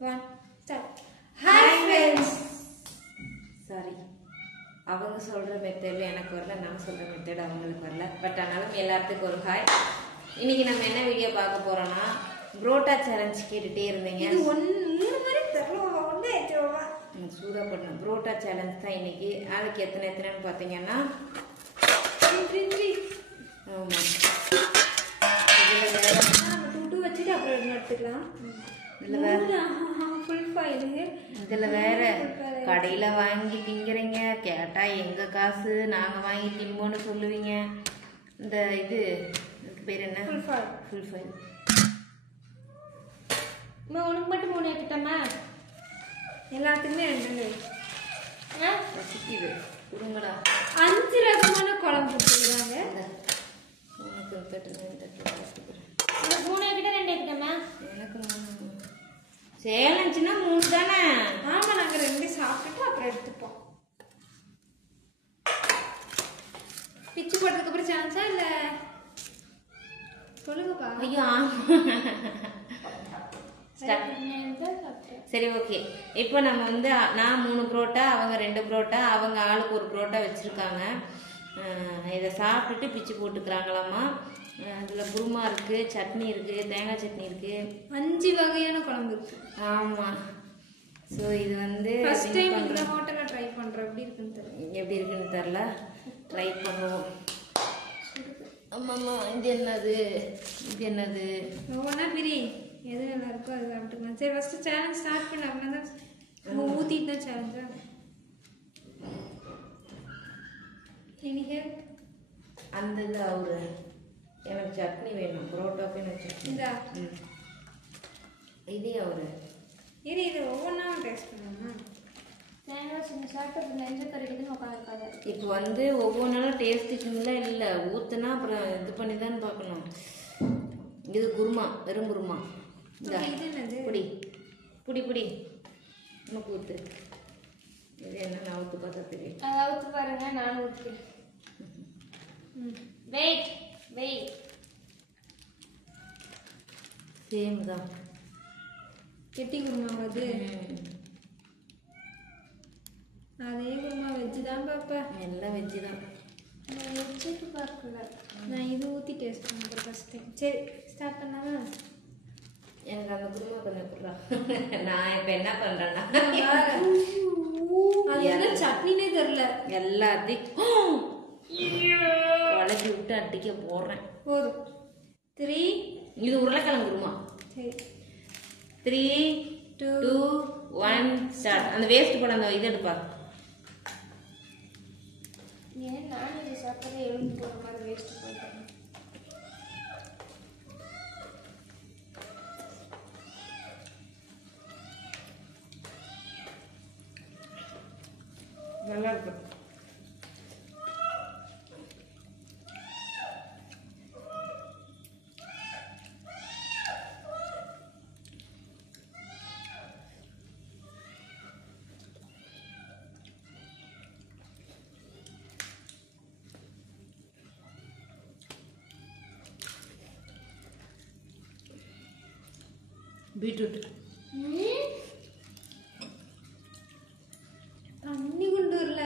1 start. Hi friends. Sorry. அவங்க சொல்ற method எனக்கு வரல, நான் சொல்ற மெத்தட் அவங்களுக்கு வரல. பட் ஆனாலும் எல்லாத்துக்கும் ஒரு ஹாய். இன்னைக்கு நம்ம என்ன வீடியோ பார்க்க போறோம்னா புரோட்டா சேலஞ்ச் கேட்டுட்டே இருந்தீங்க. இது ஒண்ணு மாதிரி தெரியல, ஒண்ணே ஏத்துவா. சூடா பண்ண புரோட்டா சேலஞ்ச் தான் இன்னைக்கு. அதுக்கு எத்தனைன்னு பாத்தீங்கன்னா 3 ஆமா. இதுல நம்ம 2 வச்சிட்டு அப்புறம் எடுத்துக்கலாம். இதுல வேற கடையில வாங்கி திங்கிறீங்க, கேட்டா எங்க காசு நாங்க வாங்கி திம்போன்னு சொல்லுவீங்க. இந்த இது பேர் என்ன? Full file. உனக்கு மட்டும் 3 ஏத்துட்டமா? எல்லாத்துக்குமே 2 ரசிக்குது குடுங்கடா. 5 ரகமான குழம்பு கொடுத்துருக்காங்க. உனக்கு உனக்கு 3 ஏத்துட்டா 2 ஏத்துட்டமா? எனக்கு சேலஞ்சுனா 3 தானே? ஆமா, நாங்க 2 சாப்பிட்டுட்டு அப்புறம் எடுத்துப்போம். பிச்சு போட்டதுக்கு அப்புறம் சேலஞ்சா இல்ல சொல்லுங்கப்பா. ஐயோ சரி ஓகே. இப்போ நம்ம வந்து நான் 3 புரோட்டா, அவங்க 2 புரோட்டா, அவங்க ஆளுக்கு ஒரு புரோட்டா வச்சிருக்காங்க. இதை சாப்பிட்டுட்டு பிச்சு போட்டுக்கிறாங்களாமா. அதில் குருமா இருக்கு, சட்னி இருக்கு, தேங்காய் சட்னி இருக்கு, 5 வகையான குழம்பு இருக்கு. ஆமாம். ஸோ இது வந்து ஃபர்ஸ்ட் டைம் இந்த ஹோட்டலில் ட்ரை பண்ணுறோம். எப்படி இருக்குன்னு தெரில, ட்ரை பண்ணுவோம். ஆமாம்மா. இது என்னது ஒவ்வொன்றா பிரி, எது நல்லா இருக்கோ அது சாப்பிட்டுக்கலாம். சரி ஃபர்ஸ்ட் சேலஞ்ச் ஸ்டார்ட் பண்ண, அப்படின்னா தான் நம்ம ஊற்றிட்டு தான் சேலஞ்சா. இன்னைக்கு அந்த இது அவரு எனக்கு சட்னி வேணும், புரோட்டாவுக்கு எனக்கு சட்னி. இதே அவரு இது ஒவ்வொன்றா டேஸ்ட் பண்ணணுமா? தேங்காய் சின்ன சாப்பிட்டு நெஞ்ச கறிக்குதுன்னு உட்காந்துருக்காது. இப்போ வந்து ஒவ்வொன்றாலும் டேஸ்ட்டுக்குலாம் இல்லை, ஊற்றுனா அப்புறம் இது பண்ணி தான் பார்க்கணும். இது குருமா, வெறும் குருமா. புடி புடி புடி நமக்கு ஊற்று. இது என்ன நான் ஊற்று பார்த்தா தெரியும். அதை ஊற்று பாருங்க, நானும் ஊற்றுறேன். வெயிட் சேம் தான். கெட்டி குருமா அது, அதே குருமா வெஜ்ஜு தான் பாப்பா. எல்லாம் வெஜ்ஜு தான். நான் வெஜ்ஜுக்கு பார்க்கல, நான் இது ஊற்றி டேஸ்ட் பண்ணுறேன் ஃபர்ஸ்ட் டைம். சரி ஸ்டார்ட் பண்ணாமா? எனக்கு அந்த குருமா கொஞ்சம் கொடுறா. நான் இப்போ என்ன பண்ணுறேன்னா அது என்ன சட்னினே தெரில, எல்லாத்தையும் வளைச்சி விட்டு அடிக்க போடுறேன். போதும். 3 இது உருளைக்கிழங்கு குருமா. சரி 3 2 1 ஸ்டார்ட். அந்த வேஸ்ட் போட அந்த இது எடுப்பா. ஏன் நான் இது சாப்பிட்றதே எழுந்து போகிற மாதிரி வேஸ்ட் போட்டேன். நல்லா இருக்கும். பீட்ரூட் தண்ணி கொண்டு வரல.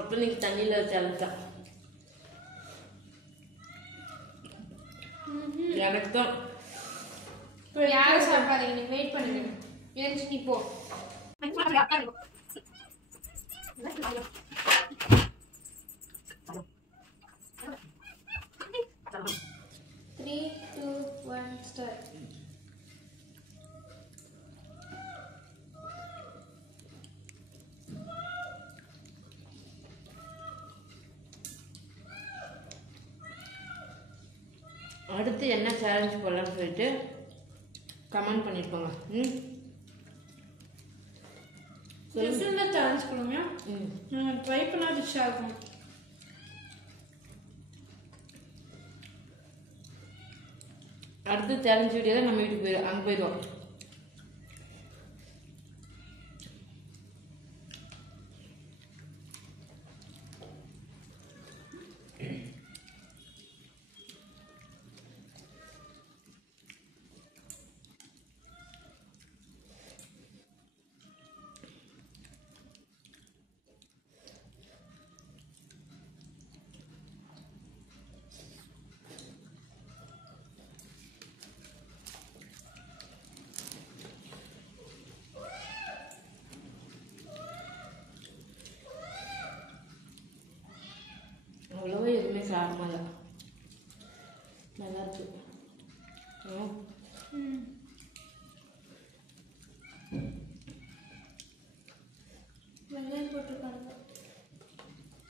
அப்போ நீங்க தண்ணியில் வச்சாலுக்கா எனக்கு தான். இப்போ யாரும் சாப்பாடு நீ வெயிட் பண்ணுங்க. எழுந்து நீ போ. 3 2 1 ஸ்டார்ட். அடுத்து என்ன சேலஞ்ச் போடலான்னு சொல்லிட்டு கமெண்ட் பண்ணிருக்கோங்க. சொல்லுங்க சேலஞ்ச் பண்ணுங்க. நான் ட்ரை பண்ணா டிஷ்ஷா இருக்கும். அடுத்து சேலஞ்ச் வீடியோல நம்ம வீட்டுக்கு அங்கே போயிடுவோம்.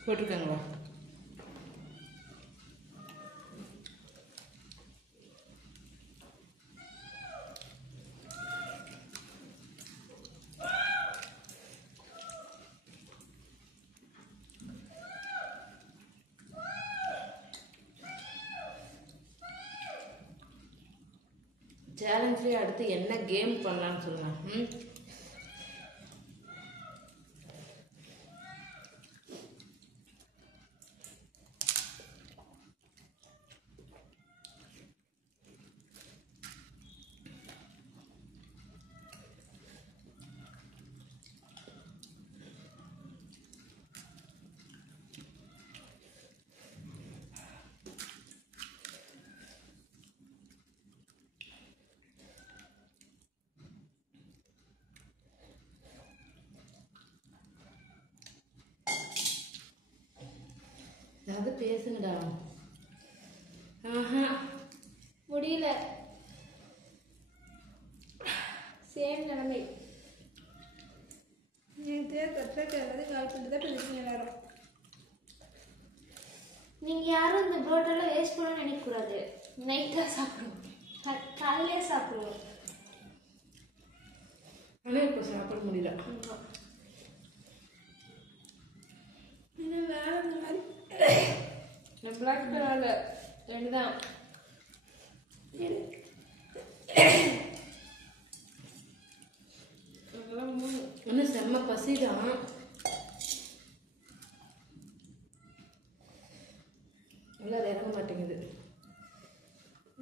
போட்டிருக்காங்களா? சேலஞ்சிலே அடுத்து என்ன கேம் பண்ணலான்னு சொல்லுங்க. அது பேசுங்கடா. முடியல. சேம் நிலைமை. நீங்கள் யாரும் இந்த புரோட்டெல்லாம் வேஸ்ட் பண்ண நினைக்கக்கூடாது. நைட்டாக சாப்பிடுவோம், காலையிலே சாப்பிடுவோம். ஆனால் இப்போ சாப்பிட முடியல. வேலை இந்த மாதிரி பிளாக் கலர்ல ரெண்டு தான். இன்னும் செம்ம பசி தான். எல்லாம் இறங்க மாட்டேங்குது.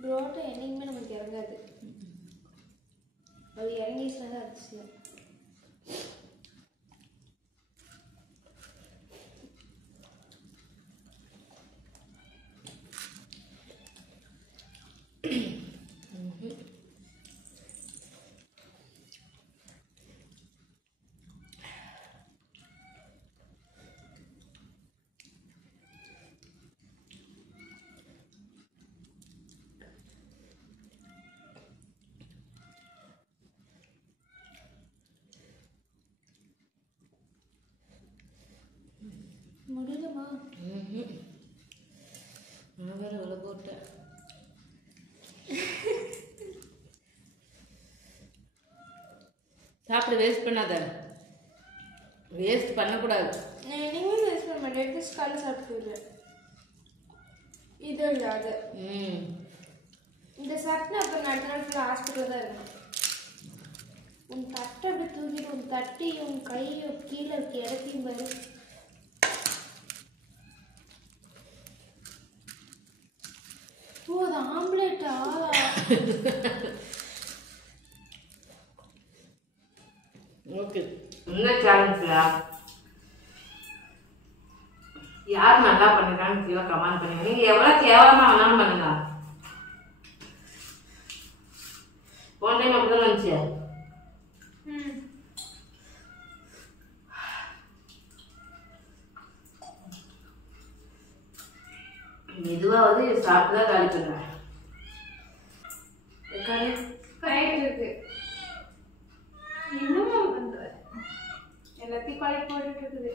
புரோட்டா என்னைக்குமே நமக்கு இறங்காது. அது இறங்கிச்சுனா தான் அதிசயம். முடியலமா? நான் வேற விலை போட்டேன். சாப்பிட வேஸ்ட் பண்ணாத. வேஸ்ட் பண்ணக்கூடாது. நீங்களும் வேஸ்ட் பண்ண மாட்டேன். எடுத்து காலையில் சாப்பிட்டுருவேன். இது இல்லை அது. இந்த சட்டை அப்புறம் நான் அடுத்த நாள் ஃபுல்லாக ஹாஸ்பிட்டலில் தான் இருக்கணும். உன் தட்டை அப்படி தூக்கிட்டு உன் தட்டி உன் கையை கீழே இறக்கியும் பாரு. ஓ, அது ஆம்லேட்டா? ஓகே, என்ன சேலஞ்சா? யார் நல்லா பண்ணிருக்கான்னு கீழே கமெண்ட் பண்ணுங்க. நீங்க எவ்வளவு கேவலமா வேணாலும் பண்ணுங்க. போன டைம் அப்படிதான் வந்துச்சு. மெதுவாவது சாப்பிட்டுதான் காலி பண்ணுவேன். இருக்கு என்னமா பண்ற? எல்லாத்தையும் காலி போட்டுட்டு இருக்குது.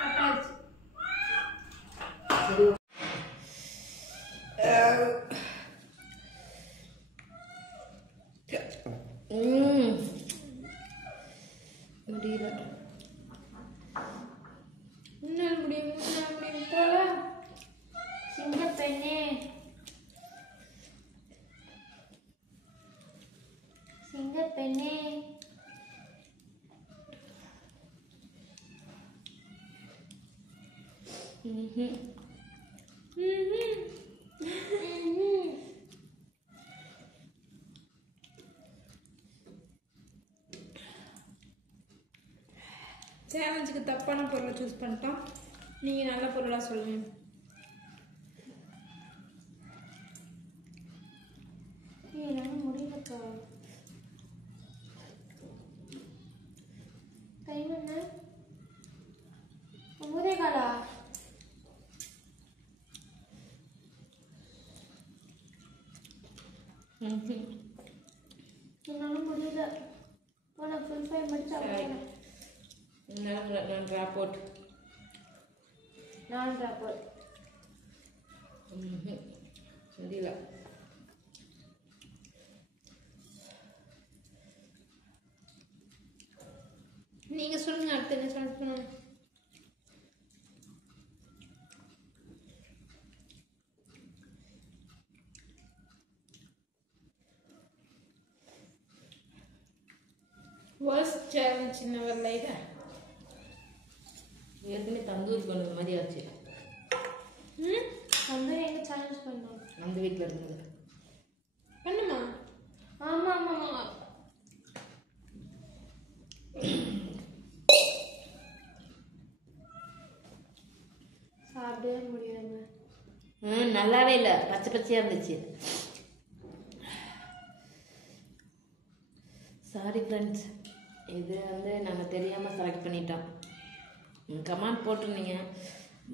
கட்டாச்சு. முடியல. முன்னால் முடியும் போல. சிங்கப்பெண்ணே, சிங்கப்பெண்ணே, சேலஞ்சுக்கு தப்பான பொருளை சூஸ் பண்ணிட்டோம். நீங்கள் நல்ல பொருளாக சொல்லுங்க. என்னால முடியலக்கா. டைம் என்ன? 9:15. என்னால முடியல. நான் ஃபுல் 5 மட்டும் சாப்பிடுறேன். நான் ட்ராப் அவுட். நான் ட்ராப் அவுட். சரியில்லை. நீங்க சொல்லுங்க அடுத்து என்ன சாப்பிடணும். Worst challenge in our life. ஏற்கனவே தந்தூரி பண்ண மாதிரி ஆச்சு. வந்து எங்க சேலஞ்ச் பண்ணோம் அந்த வீட்டில் இருந்தது. பண்ணுமா? ஆமா ஆமா ஆமா. சாப்பிடவே முடியாம. நல்லாவே இல்லை, பச்சை பச்சையாக இருந்துச்சு. சாரி ஃப்ரெண்ட்ஸ், இது வந்து நாங்கள் தெரியாமல் செலக்ட் பண்ணிட்டோம். கமெண்ட் போட்டிருந்தீங்க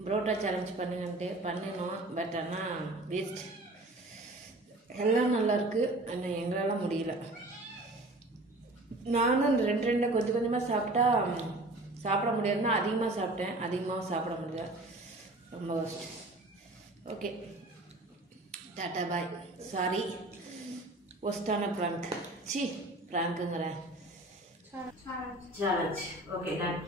புரோட்டா சேலஞ்ச் பண்ணுங்கன்ட்டு, பண்ணினோம். பட் ஆனால் வேஸ்ட். எல்லாம் நல்லாயிருக்கு, ஆனால் எங்களால் முடியல. நானும் அந்த ரெண்டு கொஞ்சம் கொஞ்சமாக சாப்பிட்டா சாப்பிட முடியாதுன்னா அதிகமாக சாப்பிட்டேன், அதிகமாக சாப்பிட முடியல. ரொம்ப waste. Okay, tata bye. Sorry, ஒஸ்டான ப்ராங்க். சி ப்ராங்க்குங்கிறேன், சேலஞ்ச். Okay ton.